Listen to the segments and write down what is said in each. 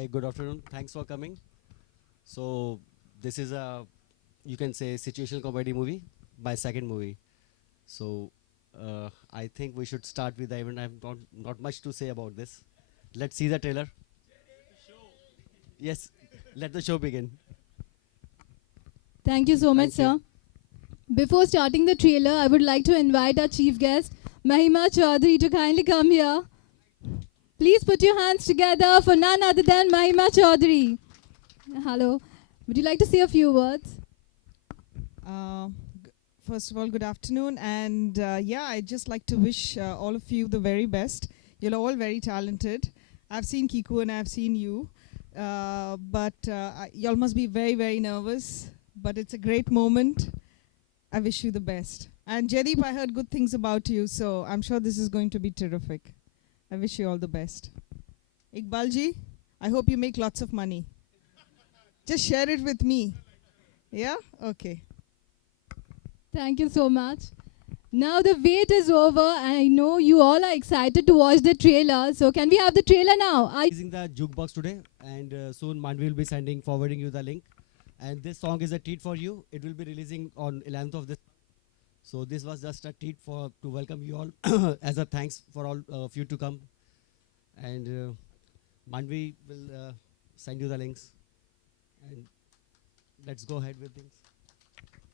Hi, good afternoon. Thanks for coming. So this is a, you can say, situational comedy movie, my second movie. So I think we should start with the event. I have not much to say about this. Let's see the trailer. Yes, let the show begin. Thank you so much, Thank you. sir. Before starting the trailer, I would like to invite our chief guest, Mahima Chaudhary, to kindly come here. Please put your hands together for none other than Mahima Chaudhary. Hello. Would you like to say a few words? Uh, First of all, good afternoon. And yeah, I'd just like to wish all of you the very best. You're all very talented. I've seen Kiku and I've seen you. But y'all must be very, very nervous. But it's a great moment. I wish you the best. And Jaideep, I heard good things about you, so I'm sure this is going to be terrific. I wish you all the best. Iqbalji, I hope you make lots of money. Just share it with me. Yeah? Okay. Thank you so much. Now the wait is over. I know you all are excited to watch the trailer. So can we have the trailer now? Using the jukebox today, and soon Manvi will be forwarding you the link. And this song is a treat for you. It will be releasing on 11th of this. So this was just a treat to welcome you all as a thanks for all of you to come. And Manvi will send you the links. And let's go ahead with things.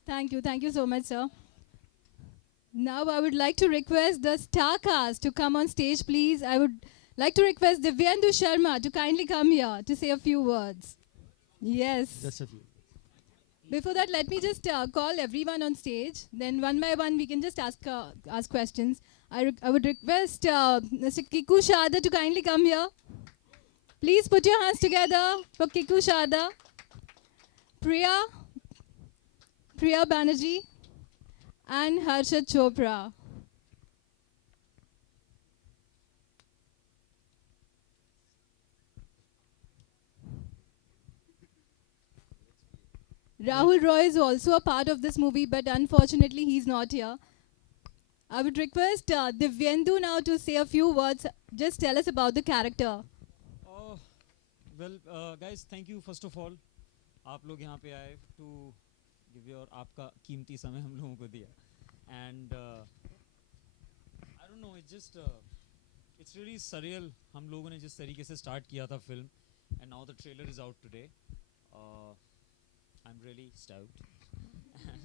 Thank you. Thank you so much, sir. Now I would like to request the star cast to come on stage, please. I would like to request Divyendu Sharma to kindly come here to say a few words. Yes. Just a few. Before that, let me just call everyone on stage. Then one by one, we can just ask questions. I would request Mr. Kiku Shada to kindly come here. Please put your hands together for Kiku Shada. Priya Banerjee, and Harshad Chopra. Rahul Roy is also a part of this movie, but unfortunately he's not here. I would request Divyendu now to say a few words. Just tell us about the character. Oh, well, guys, thank you first of all. आप लोग यहाँ पे आए to give your आपका कीमती समय हम लोगों को दिया. And I don't know, it's really surreal. हम लोगों ने जिस तरीके से start किया था film, and now the trailer is out today. I'm really stoked. And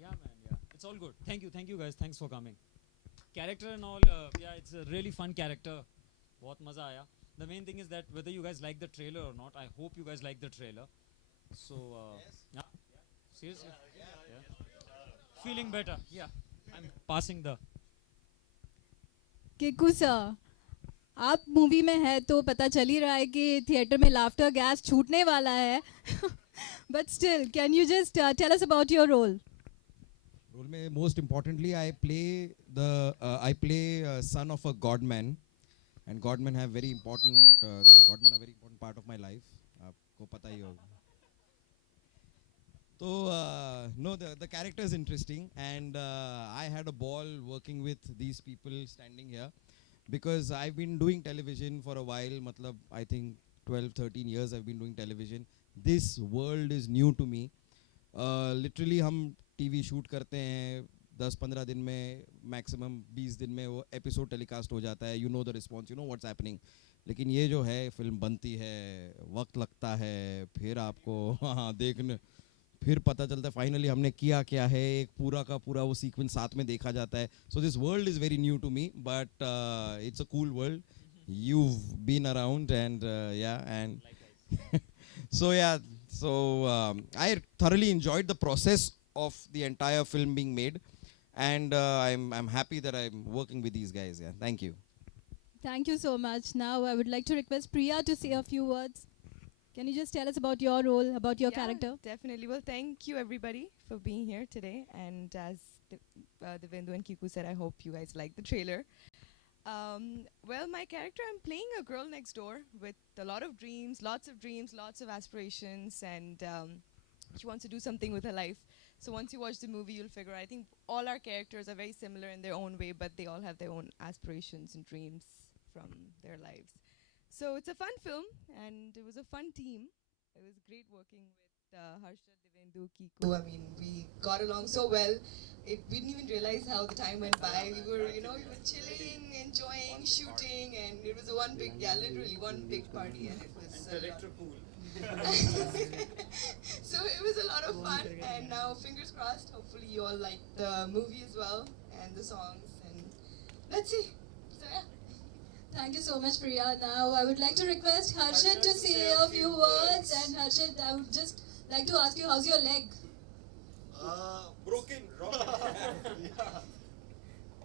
yeah, man, yeah, it's all good. Thank you guys. Thanks for coming. Character and all, yeah, it's a really fun character. बहुत मजा आया. The main thing is that whether you guys like the trailer or not, I hope you guys like the trailer. So, yeah, seriously, yeah. Feeling better. Yeah, I'm passing the. Kiku sir, आप movie में है तो पता चल ही रहा है कि theatre में लाफ्टर गैस छूटने वाला है. But still, can you just tell us about your role? Role में most importantly I play son of a godman, and godmen have very important godmen are very important part of my life. आपको पता ही होगा. So no, the character is interesting, and I had a ball working with these people standing here, because I've been doing television for a while. मतलब I think 12-13 years I've been doing television. This world is new to me. Literally हम TV shoot करते हैं 10-15 दिन में, maximum 20 दिन में वो episode telecast हो जाता है. You know the response, you know what's happening. लेकिन ये जो है फिल्म बनती है, वक्त लगता है, फिर आपको हाँ देखने, फिर पता चलता है फाइनली हमने किया क्या है, एक पूरा का पूरा वो सीक्वेंस साथ में देखा जाता है. So this world is very new to me, but it's a cool world. You've been around, and yeah, and so yeah, so I thoroughly enjoyed the process of the entire film being made, and I'm happy that I'm working with these guys. Yeah, thank you. Thank you so much. Now I would like to request Priya to say a few words. Can you just tell us about your role, about your character? Definitely. Well, thank you everybody for being here today. And as Devendu and Kiku said, I hope you guys like the trailer. Well, my character, I'm playing a girl next door with a lot of dreams, lots of aspirations, and she wants to do something with her life. So once you watch the movie, you'll figure out. I think all our characters are very similar in their own way, but they all have their own aspirations and dreams from their lives. So it's a fun film, and it was a fun team. It was great working with Harsha, Devendu, Kiku. I mean, we got along so well. We didn't even realize how the time went by. We were chilling, enjoying, shooting, and it was literally one big party, and it was director pool. So it was a lot of fun, and now fingers crossed. Hopefully, you all like the movie as well and the songs, and let's see. So yeah. Thank you so much, Priya. Now I would like to request Harshit to say a few words. And Harshit, I would just like to ask you, how's your leg? Broken. Yeah.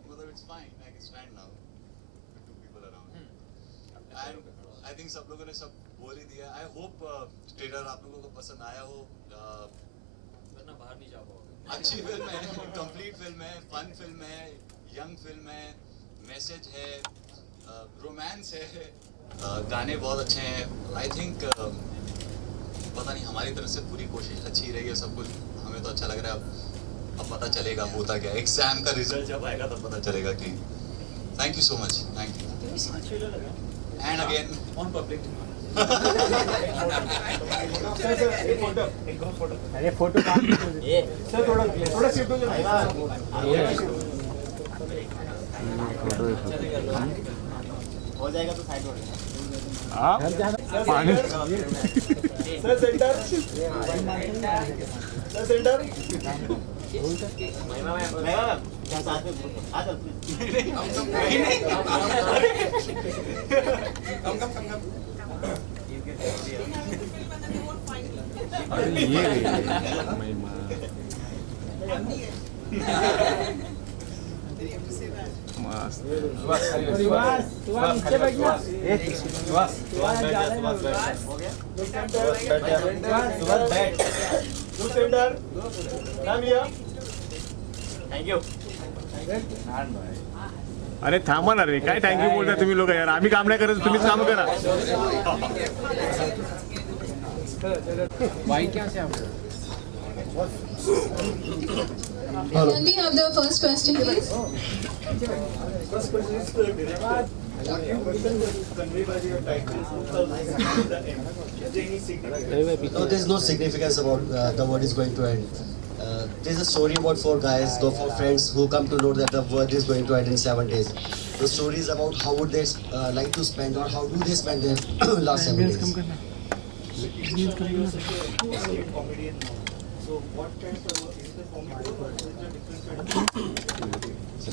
Well, it's fine. I can stand now with two people around. And I think सब लोगों ने सब बोल ही दिया. I hope trailer आप लोगों को पसंद आया हो. वरना बाहर नहीं जा पाओगे. अच्छी फिल्म है, कंप्लीट फिल्म है, फन फिल्म है, यंग फिल्म है, मैसेज है, रोमांस है, गाने बहुत अच्छे हैं. आई थिंक पता नहीं हमारी तरफ से पूरी कोशिश अच्छी रही है. सब कुछ हमें तो अच्छा लग रहा है. अब पता चलेगा होता क्या. एग्जाम का रिजल्ट जब आएगा तब पता चलेगा कि. Thank you so much. Thank you. And again on public. अरे फोटो सर थोड़ा शिफ्ट हो जाए. हो जाएगा तो साइड हो पानी. Sir centre. Sir centre. क्या साथ में आ चल कम. अरे ये अरे थांबा ना रे. काय थँक्यू बोलता तुम्ही लोक यार. आम्ही काम नाही करत, तुम्हीच काम करा. Can we have the first question, please? No, there's no significance about the world is going to end. There's a story about four guys, four friends who come to know that the world is going to end in 7 days. The story is about how would they like to spend, or how do they spend their last 7 days.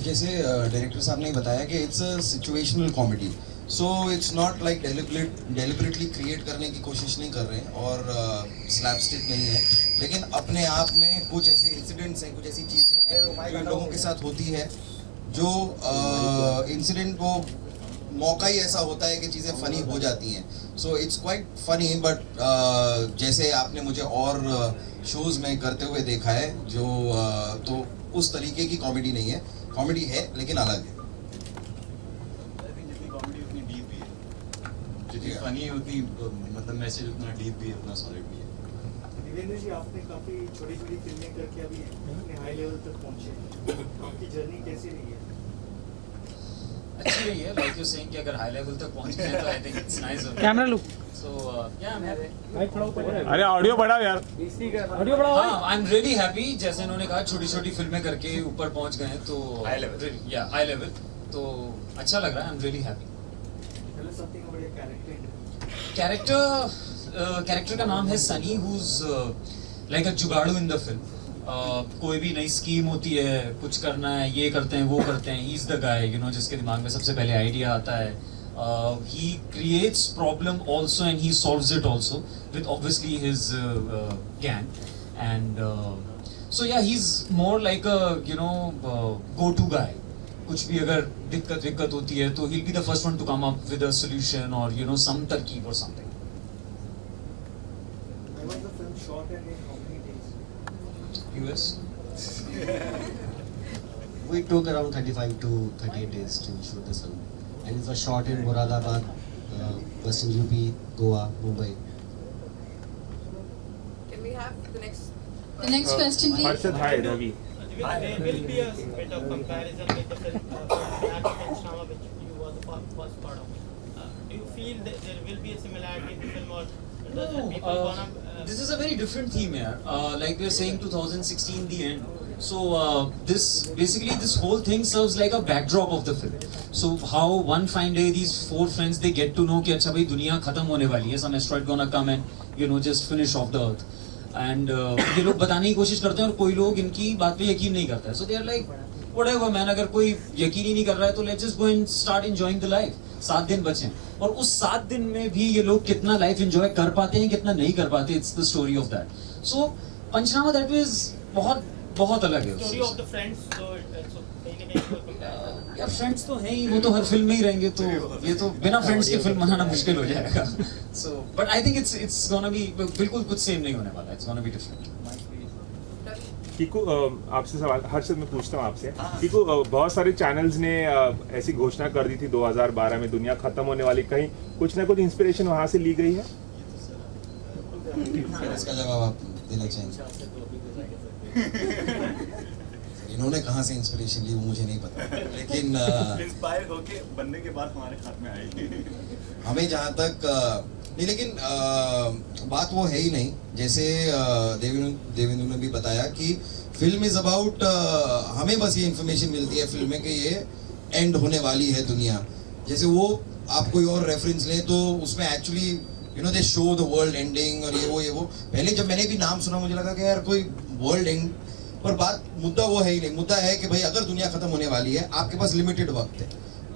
जैसे director साहब ने बताया कि it's a situational comedy. So it's not like deliberately create करने की कोशिश नहीं कर रहे हैं और स्लैपस्टिक नहीं है. लेकिन अपने आप में कुछ ऐसे इंसिडेंट्स हैं, कुछ ऐसी चीज़ें हैं जो इन लोगों के साथ होती है, जो इंसिडेंट को मौका ही ऐसा होता है कि चीज़ें फ़नी हो जाती हैं. So it's quite funny. But जैसे आपने मुझे और शोज़ में करते हुए देखा है, जो तो उस तरीके की कॉमेडी नहीं है. कॉमेडी है लेकिन अलग है. जितनी कॉमेडी उतनी डीप भी है, जितनी फनी उतनी मतलब मैसेज उतना डीप भी है, उतना सॉलिड भी है. देवेंद्र जी, आपने काफी छोटी छोटी फिल्में करके अभी अपने हाई लेवल तक पहुंचे. आपकी जर्नी कैसी रही है? अच्छी रही है. लाइक यू सेइंग कि अगर हाई लेवल तक पहुंच गए तो I think it's nice. Camera look. So या मैं अरे ऑडियो बढ़ाओ यार. ऑडियो बढ़ाओ. हाँ, आई एम रियली हैप्पी. जैसे इन्होंने कहा छोटी छोटी फिल्में करके ऊपर पहुंच गए हैं, तो हाई लेवल तो अच्छा लग रहा है. I am really happy. Character का नाम है Sunny, who is like a जुगाड़ू इन द फिल्म. कोई भी नई स्कीम होती है, कुछ करना है, ये करते हैं, वो करते हैं, ही इज द गाय जिसके दिमाग में सबसे पहले आइडिया आता है. He creates problem also, and he solves it also with obviously his gang. And so yeah, he's more like a go-to guy. कुछ भी अगर दिक्कत होती है तो he'll be the first one to come up with a solution or some तरकीब or something. When was the film shot and in how many days? US. We took around 35 to 38 days to shoot this film. And it was shot in Moradabad, Western UP, Goa, Mumbai. Can we have the next? The next question, please. Harshad, hi, Ravi. There will be a bit of comparison with the film Napkins Nama, which you were the first part of. Do you feel that it was one of. This is a very different theme here. Like we're saying 2016 the end. So this whole thing serves like a backdrop of the film. So how one fine day these four friends they get to know कि अच्छा भाई दुनिया खत्म होने वाली है. Some asteroid gonna come and just finish off the earth. And ये लोग बताने की कोशिश करते हैं और कोई लोग इनकी बात पे यकीन नहीं करता है. So they are like whatever man, अगर कोई यकीन ही नहीं कर रहा है तो let's just go and start enjoying the life. 7 दिन बचे हैं और उस 7 दिन में भी ये लोग कितना लाइफ एंजॉय कर पाते हैं कितना नहीं कर पाते. It's the story of that. So Panchnama that was बहुत अलग है. Story of the friends, so कहीं ना कहीं कोई compare. यार फ्रेंड्स तो हैं ही, वो तो हर फिल्म में ही रहेंगे. तो ये तो बिना फ्रेंड्स के फिल्म बनाना मुश्किल हो जाएगा. So but I think it's gonna be बिल्कुल कुछ सेम नहीं होने वाला. It's gonna be different. Kiku आपसे सवाल हर्षद मैं पूछता हूँ आपसे. कीकू बहुत सारे चैनल्स ने ऐसी घोषणा कर दी थी 2012 में दुनिया खत्म होने वाली. कहीं कुछ ना कुछ इंस्पिरेशन वहाँ से ली गई है? इसका जवाब आप देना चाहेंगे? इन्होंने कहाँ से इंस्पिरेशन ली वो मुझे नहीं पता, लेकिन इंस्पायर होके बनने के बाद हमारे हाथ में आई. हमें जहाँ तक नहीं, लेकिन बात वो है ही नहीं. जैसे देवेंद्र ने भी बताया कि फिल्म इज अबाउट, हमें बस ये इन्फॉर्मेशन मिलती है फिल्म में कि ये एंड होने वाली है दुनिया. जैसे वो आप कोई और रेफरेंस लें तो उसमें actually they show the world ending और ये वो. पहले जब मैंने भी नाम सुना मुझे लगा कि यार कोई वर्ल्ड एंड, पर बात मुद्दा वो है ही नहीं. मुद्दा है कि भाई अगर दुनिया खत्म होने वाली है आपके पास लिमिटेड वक्त है.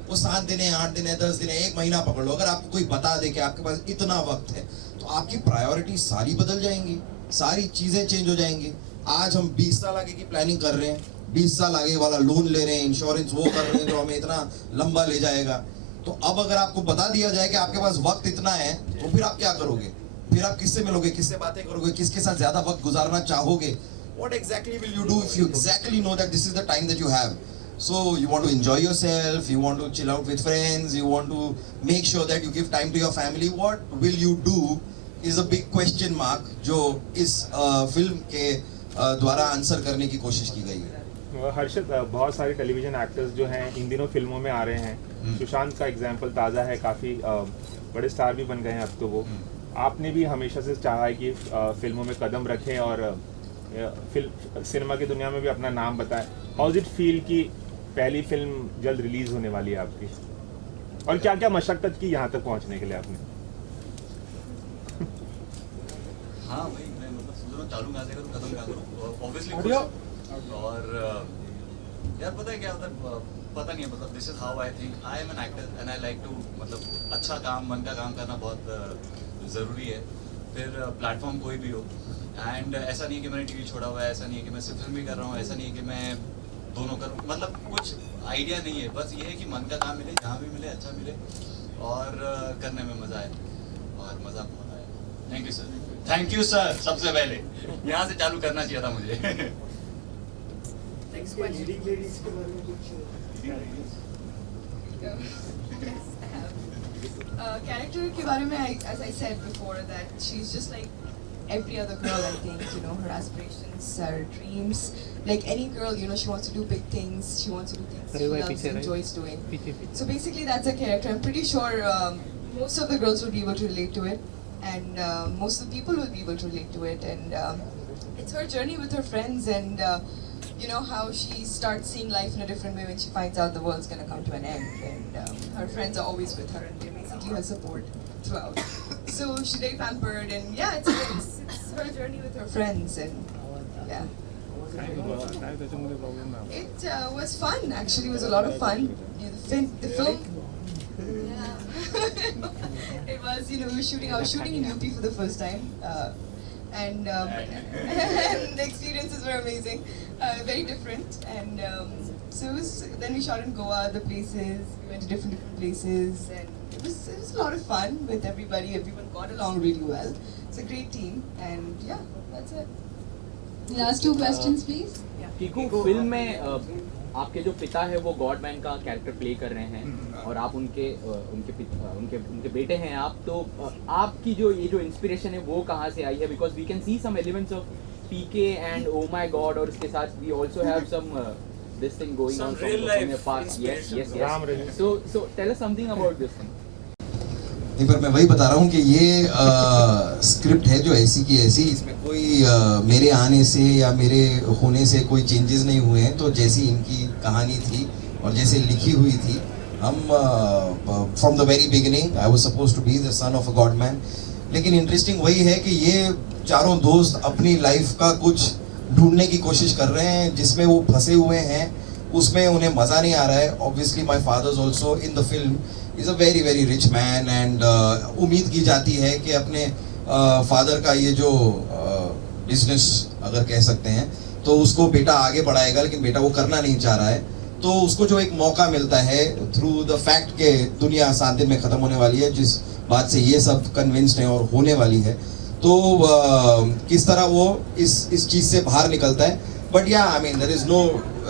वो 7 दिन है, 8 दिन है, 10 दिन है, 1 महीना पकड़ लो. अगर आपको कोई बता दे कि आपके पास इतना वक्त है तो आपकी प्रायोरिटी सारी बदल जाएंगी, सारी चीजें चेंज हो जाएंगी. आज हम 20 साल आगे की प्लानिंग कर रहे हैं, 20 साल आगे वाला लोन ले रहे हैं, इंश्योरेंस वो कर रहे हैं जो हमें इतना लंबा ले जाएगा. तो अब अगर आपको बता दिया जाए कि आपके पास वक्त इतना है तो फिर आप क्या करोगे? फिर आप किससे मिलोगे, किससे बातें करोगे, किसके साथ ज्यादा वक्त गुजारना चाहोगे? What exactly will you do if you exactly know that this is the time that you have? So you want to enjoy yourself, you want to chill out with friends, you want to make sure that you give time to your family. What will you do is a big question mark जो इस film के द्वारा answer करने की कोशिश की गई है. हर्षद बहुत सारे टेलीविजन एक्टर्स जो हैं इन दिनों फिल्मों में आ रहे हैं. सुशांत का एग्जांपल ताज़ा है, काफ़ी बड़े स्टार भी बन गए हैं अब तो वो. आपने भी हमेशा से चाहा है कि फिल्मों में कदम रखें और सिनेमा की दुनिया में भी अपना नाम बताएं. हाउ डज इट फील कि पहली फिल्म जल्द रिलीज होने वाली है आपकी, और क्या क्या मशक्कत की यहाँ तक पहुँचने के लिए आपने? हाँ भाई, मैं मतलब सोच रहा हूँ चालू कहाँ से करूँ, खत्म कहाँ करूँ. ऑब्वियसली और यार पता है क्या होता है, पता नहीं है, मतलब this is how I think. I am an actor and I like to, मतलब अच्छा काम, मन का काम करना बहुत ज़रूरी है. फिर प्लेटफॉर्म कोई भी हो. एंड ऐसा नहीं है कि मैंने टीवी छोड़ा हुआ है, ऐसा नहीं है कि मैं सिर्फ फिल्म ही कर रहा हूँ, ऐसा नहीं है कि मैं दोनों करूँ. मतलब कुछ आइडिया नहीं है, बस ये है कि मन का काम मिले, जहाँ भी मिले अच्छा मिले और करने में मज़ा आए. और मज़ा बहुत आया. Thank you sir. Thank you sir. सबसे पहले यहाँ से चालू करना चाहिए था मुझे. लीडिंग लेडीज के बारे में कुछ character के बारे में, as I said before, that she's just like every other girl. I think her aspirations, her dreams, like any girl, she wants to do big things. She wants to do things she loves, enjoys doing. So basically, that's her character. I'm pretty sure most of the girls will be able to relate to it, and most of the people will be able to relate to it. And it's her journey with her friends, and how she starts seeing life in a different way when she finds out the world's gonna come to an end, and her friends are always with her and they're basically her support throughout. So she's very pampered, and yeah, it's her journey with her friends, and yeah. It was fun, actually. It was a lot of fun. The film. Yeah. It was, we were shooting. I was shooting in UP for the first time. And and the experiences were amazing, very different, and so it was, then we shot in Goa, the places, we went to different places, and it was a lot of fun with everybody. Everyone got along really well. It's a great team, and yeah, that's it. Last two questions, please. Kiku, film में आपके जो पिता है वो godman का character play कर रहे हैं और आप उनके बेटे हैं आप, तो आपकी जो इंस्पिरेशन है वो कहाँ से आई है? Because we can see some elements of PK and oh my god, और इसके साथ we also have some this thing going on from your past. Yes. So tell us something about this thing. नहीं, पर मैं वही बता रहा हूँ कि ये स्क्रिप्ट है जो ऐसी की ऐसी, इसमें कोई मेरे आने से या मेरे होने से कोई चेंजेस नहीं हुए हैं। तो जैसी इनकी कहानी थी और जैसे लिखी हुई थी, हम from the very beginning I was suppose to be the son of a god man. लेकिन इंटरेस्टिंग वही है कि ये चारों दोस्त अपनी लाइफ का कुछ ढूंढने की कोशिश कर रहे हैं जिसमें वो फंसे हुए हैं, उसमें उन्हें मज़ा नहीं आ रहा है। Obviously my father's also in the film is a very very rich man and उम्मीद की जाती है कि अपने फादर का ये जो बिजनेस अगर कह सकते हैं तो उसको बेटा आगे बढ़ाएगा, लेकिन बेटा वो करना नहीं चाह रहा है। तो उसको जो एक मौका मिलता है थ्रू द फैक्ट के दुनिया 7 दिन में ख़त्म होने वाली है, जिस बात से ये सब कन्विंस्ड हैं और होने वाली है, तो किस तरह वो इस चीज़ से बाहर निकलता है। बट या I mean there is no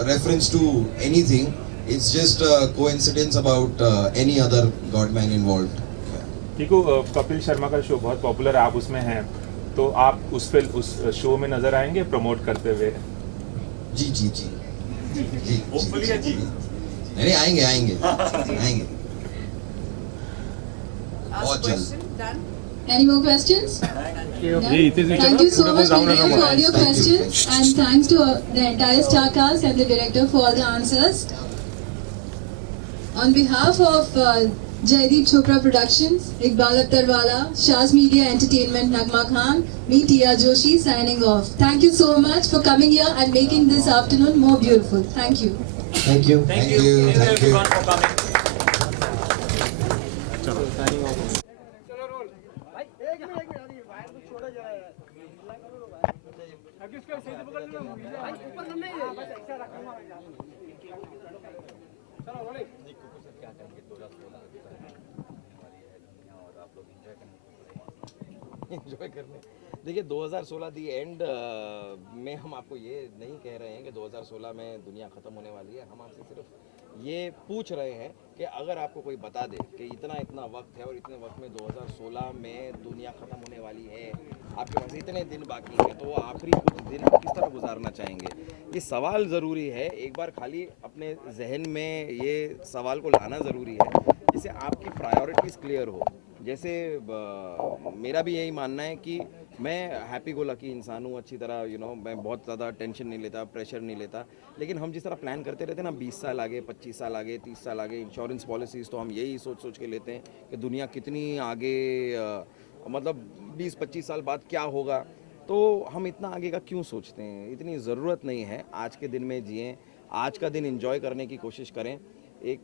reference to anything, it's just a coincidence about any other godman involved. Kiku, Kapil Sharma का शो बहुत पॉपुलर है, आप उसमें हैं, तो आप उस शो में नजर आएंगे प्रमोट करते हुए? जी जी जी जी Hopefully, जी। नहीं आएंगे आएंगे आएंगे बहुत जल्द। Any more questions? Thank you so much Vijay, for all your Thank you. questions, and thanks to the entire star cast and the director for all the answers. On behalf of Jaideep Chopra Productions, Iqbal Attarwala, Shaz Media Entertainment, Nagma Khan, me Tia Joshi signing off. Thank you so much for coming here and making this afternoon more beautiful. Thank you. Thank you. Thank you everyone for coming. Enjoy करने देखिए 2016 दी and में हम आपको ये नहीं कह रहे हैं कि 2016 में दुनिया ख़त्म होने वाली है। हम आपसे सिर्फ ये पूछ रहे हैं कि अगर आपको कोई बता दे कि इतना वक्त है और इतने वक्त में 2016 में दुनिया ख़त्म होने वाली है, आपके पास इतने दिन बाकी हैं, तो वो आखिरी कुछ दिन आप किस तरह गुजारना चाहेंगे? ये सवाल ज़रूरी है, एक बार खाली अपने जहन में ये सवाल को लाना ज़रूरी है जिससे आपकी प्रायोरिटीज़ क्लियर हो। जैसे मेरा भी यही मानना है कि मैं हैप्पी गो लकी इंसान हूँ, अच्छी तरह मैं बहुत ज़्यादा टेंशन नहीं लेता, प्रेशर नहीं लेता। लेकिन हम जिस तरह प्लान करते रहते हैं ना, 20 साल आगे, 25 साल आगे, 30 साल आगे, इंश्योरेंस पॉलिसीज़ तो हम यही सोच के लेते हैं कि दुनिया कितनी आगे, मतलब 20-25 साल बाद क्या होगा। तो हम इतना आगे का क्यों सोचते हैं? इतनी ज़रूरत नहीं है। आज के दिन में जिएँ, आज का दिन एंजॉय करने की कोशिश करें। एक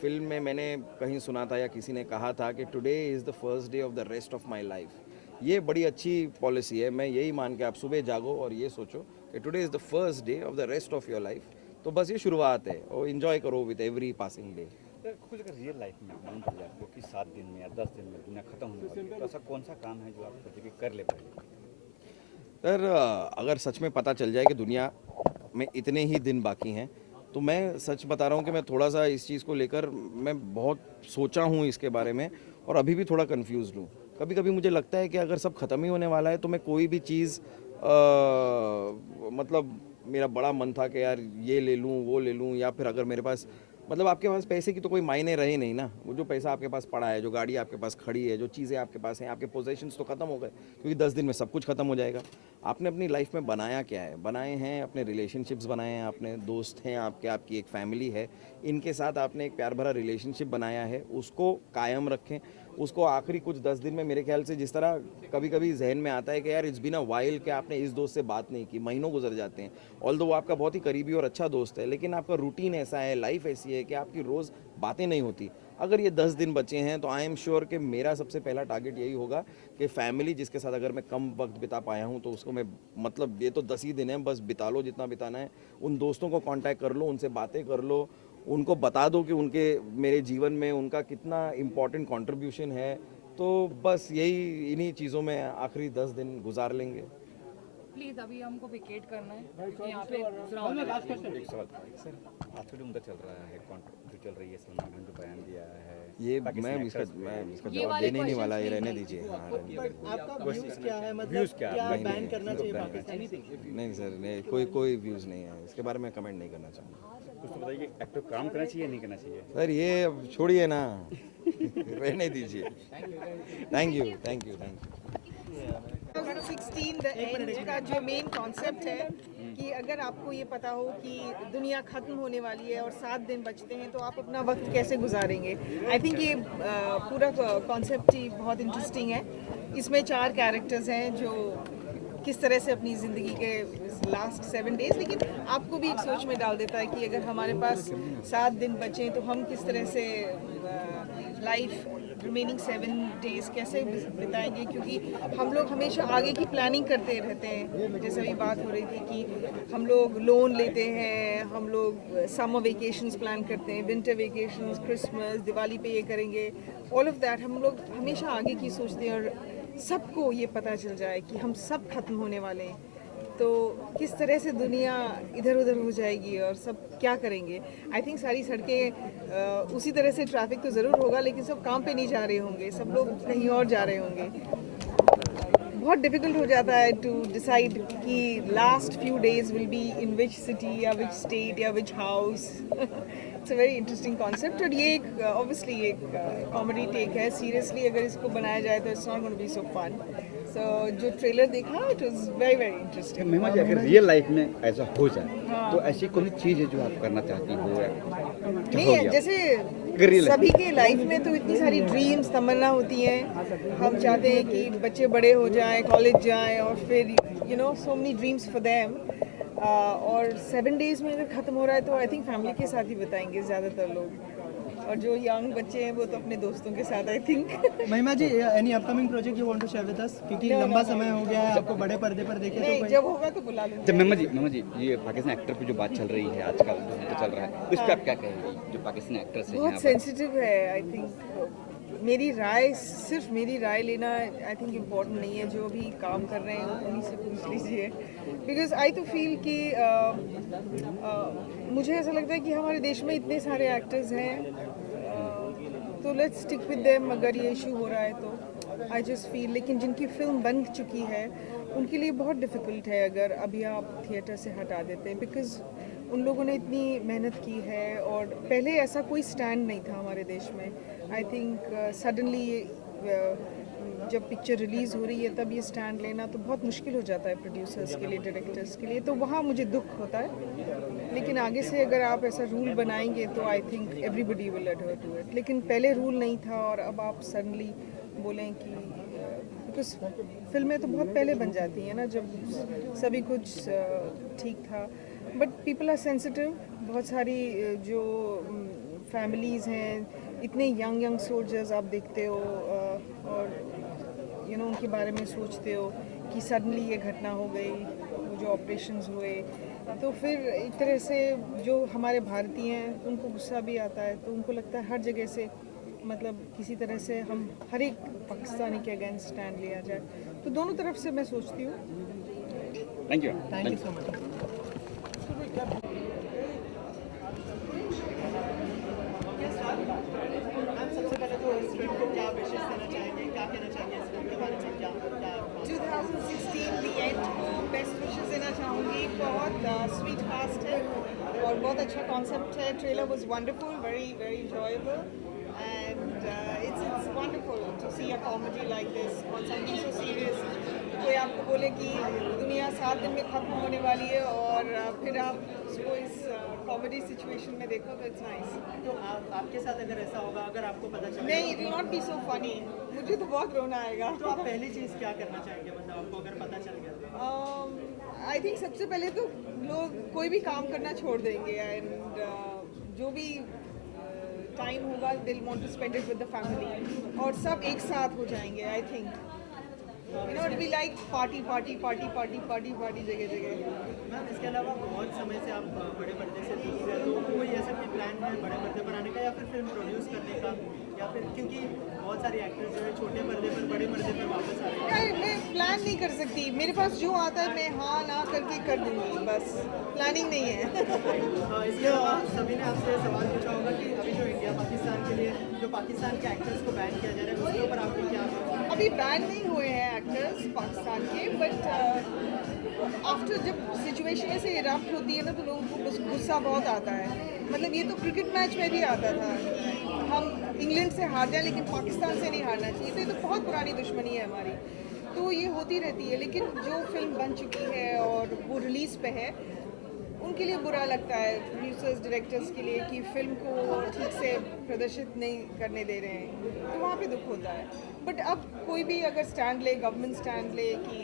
फिल्म में मैंने कहीं सुना था या किसी ने कहा था कि today is the first day of the rest of my life. ये बड़ी अच्छी पॉलिसी है। मैं यही मान के आप सुबह जागो और ये सोचो कि today is the first day of the rest of your life. तो बस ये शुरुआत है और एंजॉय करो विद एवरी पासिंग डे। कुछ अगर रियल लाइफ में मालूम पड़ जाए आपको कि 7 दिन में या 10 दिन में दुनिया खत्म होने वाली है, तो ऐसा कौन सा काम है जो आप सोचे कि कर ले पाएंगे? सर अगर सच में पता चल जाए कि दुनिया में इतने ही दिन बाकी हैं, तो मैं सच बता रहा हूँ कि मैं थोड़ा सा इस चीज़ को लेकर मैं बहुत सोचा हूँ इसके बारे में और अभी भी थोड़ा कंफ्यूज्ड हूँ। कभी कभी मुझे लगता है कि अगर सब ख़त्म ही होने वाला है तो मैं कोई भी चीज़ मतलब मेरा बड़ा मन था कि यार ये ले लूँ वो ले लूँ, या फिर अगर मेरे पास मतलब आपके पास पैसे की तो कोई मायने रहे नहीं ना। वो जो पैसा आपके पास पड़ा है, जो गाड़ी आपके पास खड़ी है, जो चीज़ें आपके पास हैं, आपके पोजेशंस तो ख़त्म हो गए, क्योंकि 10 दिन में सब कुछ ख़त्म हो जाएगा। आपने अपनी लाइफ में बनाया क्या है? बनाए हैं अपने रिलेशनशिप्स, बनाए हैं अपने दोस्त हैं आपके, आपकी एक फैमिली है, इनके साथ आपने एक प्यार भरा रिलेशनशिप बनाया है, उसको कायम रखें। उसको आखिरी कुछ 10 दिन में मेरे ख्याल से जिस तरह कभी कभी जहन में आता है कि यार इट्स बीन अ वाइल कि आपने इस दोस्त से बात नहीं की, महीनों गुजर जाते हैं। ऑल्दो वो आपका बहुत ही करीबी और अच्छा दोस्त है, लेकिन आपका रूटीन ऐसा है, लाइफ ऐसी है कि आपकी रोज़ बातें नहीं होती। अगर ये 10 दिन बचे हैं तो आई एम श्योर कि मेरा सबसे पहला टारगेट यही होगा कि फैमिली जिसके साथ अगर मैं कम वक्त बिता पाया हूँ तो उसको मैं, मतलब ये तो 10 ही दिन है, बस बिता लो जितना बिताना है। उन दोस्तों को कांटेक्ट कर लो, उनसे बातें कर लो, उनको बता दो कि उनके मेरे जीवन में उनका कितना इम्पोर्टेंट कंट्रीब्यूशन है। तो बस यही इन्हीं चीज़ों में आखिरी 10 दिन गुजार लेंगे। प्लीज अभी हमको विकेट करना है क्योंकि यहाँ पे एक सवाल सर, आजकल जो मुद्दा चल रहा है, जो चल रही है, सलमान खान जो बयान दिया है, ये मैं इसका जवाब देने ही नहीं वाला, ये रहने दीजिए। आपका व्यूज क्या है, मतलब व्यूज क्या क्या है? बैन करना चाहिए पाकिस्तानी से? नहीं सर, नहीं, कोई व्यूज़ नहीं है इसके बारे में, कमेंट नहीं करना चाहूँगा। कुछ तो बताइए कि एक्टर काम करना चाहिए या नहीं करना चाहिए? सर ये अब छोड़िए ना। रहने दीजिए। Thank you, thank you, thank you. 2016 the end का जो मेन कॉन्सेप्ट है कि अगर आपको ये पता हो कि दुनिया ख़त्म होने वाली है और 7 दिन बचते हैं तो आप अपना वक्त कैसे गुजारेंगे। आई थिंक ये पूरा कॉन्सेप्ट ही बहुत इंटरेस्टिंग है। इसमें 4 कैरेक्टर्स हैं जो किस तरह से अपनी ज़िंदगी के लास्ट 7 डेज़, लेकिन आपको भी एक सोच में डाल देता है कि अगर हमारे पास 7 दिन बचें तो हम किस तरह से लाइफ रिमेनिंग 7 डेज़ कैसे बिताएंगे, क्योंकि हम लोग हमेशा आगे की प्लानिंग करते रहते हैं। जैसे अभी बात हो रही थी कि हम लोग लोन लेते हैं, हम लोग समर वेकेशंस प्लान करते हैं, विंटर वेकेशंस, क्रिसमस, दिवाली पे ये करेंगे, ऑल ऑफ दैट हम लोग हमेशा आगे की सोचते हैं। और सबको ये पता चल जाए कि हम सब खत्म होने वाले हैं तो किस तरह से दुनिया इधर उधर हो जाएगी और सब क्या करेंगे। आई थिंक सारी सड़कें उसी तरह से ट्रैफिक तो ज़रूर होगा, लेकिन सब काम पे नहीं जा रहे होंगे, सब लोग कहीं और जा रहे होंगे। बहुत डिफ़िकल्ट हो जाता है टू डिसाइड कि last few days will be in which city या विच स्टेट या विच house. It's a very interesting concept और ये एक ऑब्वियसली एक कॉमेडी टेक है। सीरियसली अगर इसको बनाया जाए तो it's not going to be so fun. So जो ट्रेलर देखा it was very very interesting. Mahima ji, अगर रियल लाइफ में ऐसा हो जाए तो ऐसी कोई चीज़ है जो आप करना चाहती हो या नहीं है, जैसे सभी के लाइफ में तो इतनी सारी ड्रीम्स तमन्ना होती हैं। हम चाहते हैं कि बच्चे बड़े हो जाएं, कॉलेज जाएं और फिर you know so many dreams for them. और 7 डेज़ में अगर ख़त्म हो रहा है तो आई थिंक फैमिली के साथ ही बताएंगे ज़्यादातर लोग, और जो यंग बच्चे हैं वो तो अपने दोस्तों के साथ I think. Mahima ji, any upcoming project you want to share with us, क्योंकि लंबा समय हो गया है आपको बड़े पर्दे पर देखे नहीं, तो जब होगा तो बुला लूँगी। तो महिमा जी ये पाकिस्तानी एक्टर पे जो बात चल रही है आजकल जो चल रहा है उस पर आप क्या कहेंगी? जो पाकिस्तानी एक्टर्स हैं बहुत सेंसिटिव है। आई थिंक मेरी राय, सिर्फ मेरी राय लेना आई थिंक इम्पोर्टेंट नहीं है। जो भी काम कर रहे हैं उन्हीं से पूछ लीजिए, बिकॉज आई तो फील कि मुझे ऐसा लगता है कि हमारे देश में इतने सारे एक्टर्स हैं तो लेट्स स्टिक विद देम। अगर ये इशू हो रहा है तो आई जस्ट फील, लेकिन जिनकी फिल्म बन चुकी है उनके लिए बहुत डिफ़िकल्ट है अगर अभी आप थिएटर से हटा देते हैं, बिकॉज़ उन लोगों ने इतनी मेहनत की है और पहले ऐसा कोई स्टैंड नहीं था हमारे देश में। आई थिंक सडनली जब पिक्चर रिलीज़ हो रही है तब ये स्टैंड लेना तो बहुत मुश्किल हो जाता है प्रोड्यूसर्स के लिए, डायरेक्टर्स के लिए, तो वहाँ मुझे दुख होता है। लेकिन आगे से अगर आप ऐसा रूल बनाएंगे तो I think everybody will adhere to it. लेकिन पहले रूल नहीं था और अब आप सडनली बोलें कि बिकॉज फिल्में तो बहुत पहले बन जाती हैं ना जब सभी कुछ ठीक था, बट पीपल आर सेंसिटिव। बहुत सारी जो फैमिलीज़ हैं, इतने यंग सोल्जर्स आप देखते हो और यू नो उनके बारे में सोचते हो कि सडनली ये घटना हो गई, वो जो ऑपरेशंस हुए, तो फिर एक तरह से जो हमारे भारतीय हैं उनको गुस्सा भी आता है, तो उनको लगता है हर जगह से मतलब किसी तरह से हम हर एक पाकिस्तानी के अगेंस्ट स्टैंड लिया जाए। तो दोनों तरफ से मैं सोचती हूँ। Thank you so much. सबसे पहले तो इस फिल्म को क्या विशेष देना चाहेंगे, क्या कहना चाहेंगे इस फिल्म के बारे में? क्या 2016 दी एंड को बेस्ट विशेस देना चाहूँगी। बहुत स्वीट कास्ट है और बहुत अच्छा कॉन्सेप्ट है। Trailer was wonderful, very very enjoyable and it's wonderful to see a comedy like this on something so serious। कोई आपको बोले कि दुनिया 7 दिन में ख़त्म होने वाली है और फिर आप उसको इस कॉमेडी सिचुएशन में देखो तो इट्स नाइस। तो आपके साथ अगर ऐसा होगा, अगर आपको पता चले नहीं, it will not be so funny, मुझे तो बहुत रोना आएगा। तो आप पहली चीज़ क्या करना चाहेंगे, मतलब आपको अगर पता चल गया तो? आई थिंक सबसे पहले तो लोग कोई भी काम करना छोड़ देंगे एंड जो भी टाइम होगा they'll want to spend it with the family और सब एक साथ हो जाएंगे। I think you know it be like party party party party party party जगह जगह। मैम, इसके अलावा बहुत समय से आप बड़े पर्दे से दूर हैं, तो कोई ऐसा कोई प्लान है बड़े पर्दे पर आने का या फिर फिल्म प्रोड्यूस करने का, या फिर क्योंकि बहुत सारी एक्टर्स जो है छोटे पर्दे पर बड़े पर्दे पर वापस आ रहे हैं? मैं प्लान नहीं कर सकती, मेरे पास जो आता है मैं हाँ ना करके कर दूँगी, बस प्लानिंग नहीं है। इसके अलावा सभी ने आपसे सवाल पूछा होगा कि अभी जो इंडिया पाकिस्तान के लिए जो पाकिस्तान के एक्टर्स को बैन किया जा रहा है उसके ऊपर आपकी क्या? अभी बैन नहीं हुए हैं एक्टर्स पाकिस्तान के, बट आफ्टर जब सिचुएशन ऐसे इरप्ट होती है ना तो लोगों को गुस्सा बहुत आता है। मतलब ये तो क्रिकेट मैच में भी आता था, हम इंग्लैंड से हार जाए लेकिन पाकिस्तान से नहीं हारना चाहिए। तो ये तो बहुत पुरानी दुश्मनी है हमारी, तो ये होती रहती है। लेकिन जो फिल्म बन चुकी है और वो रिलीज़ पे है, उनके लिए बुरा लगता है, प्रोड्यूसर्स डायरेक्टर्स के लिए, कि फिल्म को ठीक से प्रदर्शित नहीं करने दे रहे हैं, तो वहाँ पे दुख होता है। बट अब कोई भी अगर स्टैंड ले, गवर्नमेंट स्टैंड ले कि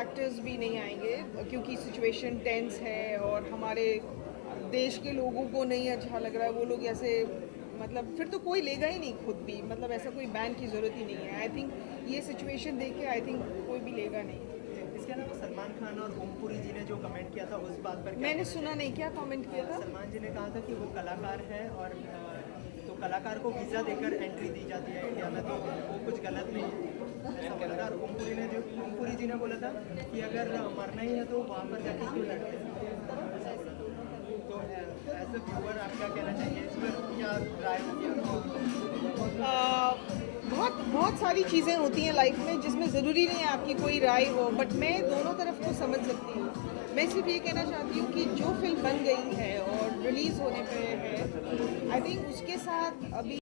एक्टर्स भी नहीं आएंगे क्योंकि सिचुएशन टेंस है और हमारे देश के लोगों को नहीं अच्छा लग रहा है, वो लोग ऐसे मतलब फिर तो कोई लेगा ही नहीं खुद भी, मतलब ऐसा कोई बैन की ज़रूरत ही नहीं है। आई थिंक ये सिचुएशन देख के आई थिंक कोई भी लेगा नहीं। इसके अलावा सलमान खान और ओमपुरी जी ने जो कमेंट किया था उस बात पर मैंने सुना नहीं, क्या कमेंट किया था? सलमान जी ने कहा था कि वो कलाकार है और तो कलाकार को वीज़ा देकर एंट्री दी जाती है इंडिया में, तो वो कुछ गलत नहीं है, ऐसा बोला था। और ओमपुरी जी ने बोला था कि अगर मरना ही है तो वहाँ पर जाके क्यों लड़ते हैं। तो एज अ व्यूअर आप क्या कहना चाहिए इस पर, क्या राय बहुत सारी चीज़ें होती हैं लाइफ में जिसमें ज़रूरी नहीं है आपकी कोई राय हो, बट मैं दोनों तरफ को समझ सकती हूँ। मैं सिर्फ ये कहना चाहती हूँ कि जो फिल्म बन गई है और रिलीज़ होने पे है, आई थिंक उसके साथ अभी